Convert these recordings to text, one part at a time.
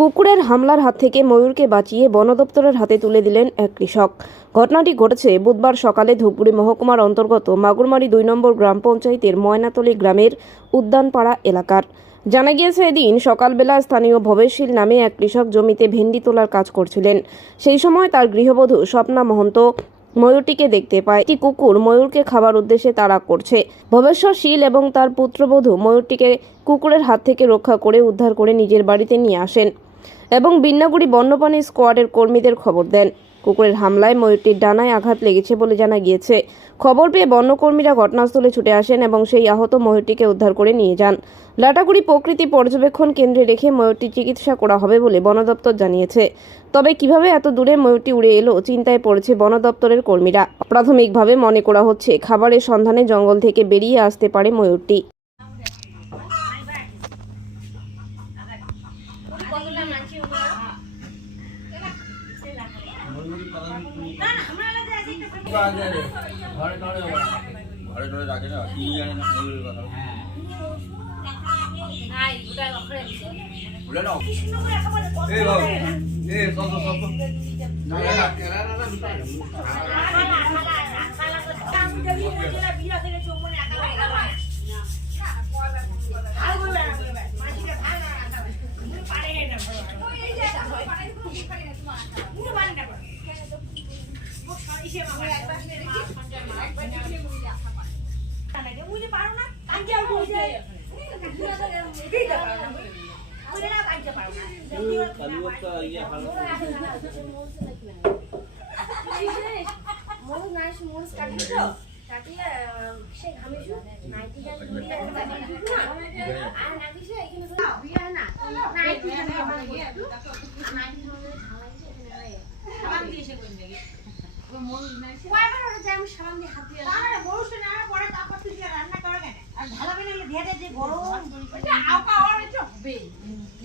কুকুরের হামলার হাত থেকে ময়ূরকে বাঁচিয়ে বন দপ্তরের হাতে তুলে দিলেন এক কৃষক। ঘটনাটি ঘটেছে বুধবার সকালে ধূপগুড়ি মহকুমার অন্তর্গত মাগুরমারি দুই নম্বর গ্রাম পঞ্চায়েতের ময়নাতলী গ্রামের উদ্যানপাড়া এলাকার। জানা গিয়েছে এদিন সকালবেলা স্থানীয় ভবেশীল নামে এক কৃষক জমিতে ভেন্ডি তোলার কাজ করছিলেন। সেই সময় তার গৃহবধূ স্বপ্না মহন্ত ময়ূরটিকে দেখতে পায়। একটি কুকুর ময়ূরকে খাবার উদ্দেশ্যে তাড়া করছে। ভবেশ্বর শীল এবং তার পুত্রবধূ ময়ূরটিকে কুকুরের হাত থেকে রক্ষা করে উদ্ধার করে নিজের বাড়িতে নিয়ে আসেন। এবং বিন্নাগুড়ি বন্যপ্রাণী স্কোয়াডের কর্মীদের খবর দেন। কুকুরের হামলায় ময়ূরটির ডানায় আঘাত লেগেছে বলে জানা গিয়েছে। খবর পেয়ে বন্যকর্মীরা ঘটনাস্থলে ছুটে আসেন এবং সেই আহত ময়ূরটিকে উদ্ধার করে নিয়ে যান। লাটাগুড়ি প্রকৃতি পর্যবেক্ষণ কেন্দ্রে রেখে ময়ূরটির চিকিৎসা করা হবে বলে বন দপ্তর জানিয়েছে। তবে কীভাবে এত দূরে ময়ূরটি উড়ে এলো চিন্তায় পড়েছে বন দপ্তরের কর্মীরা। প্রাথমিকভাবে মনে করা হচ্ছে, খাবারের সন্ধানে জঙ্গল থেকে বেরিয়ে আসতে পারে ময়ূরটি। ঘরে ঘরে রাখে না কি জানে না ময়ূরের কথা বলে না এই বাবু এই সব সব সব না না না না মরুচ আর নাকি সে এখানে বিয়া না নাইটি গান আমার বস্তু নাইটি গান ঝালাইছে এখানে হয় সাবান দিয়ে সে কোন লাগে মরুচ নাই কয়বার ওটা যাই আমি সাবান দিয়ে হাত দিয়ে তাহলে বড়ুসে না পরে তারপর তুই রান্না করে কেন? আর ঢালাবে না ভেড়ে যে গরম। ওটা আওকা ওরে চবে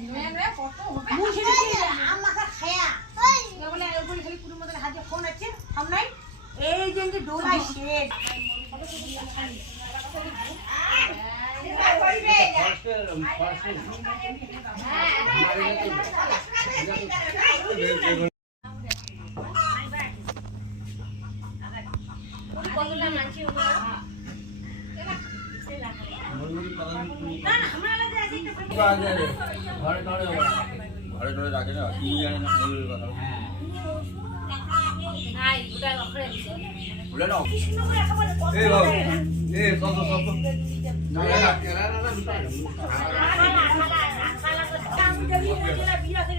নয়া নয়া কত হবে? মুছে দিতে আম মাখা খায়া। বলে ওই খালি পুরো মধ্যে হাতে ফোন আছে হাম নাই। এই যে যে ডোলাই শেড কতটা ঘরে ঘরে রাখে না কি জানে না ময়ূরের কথা বলে না এই বাবু এই সব সব সব না না না না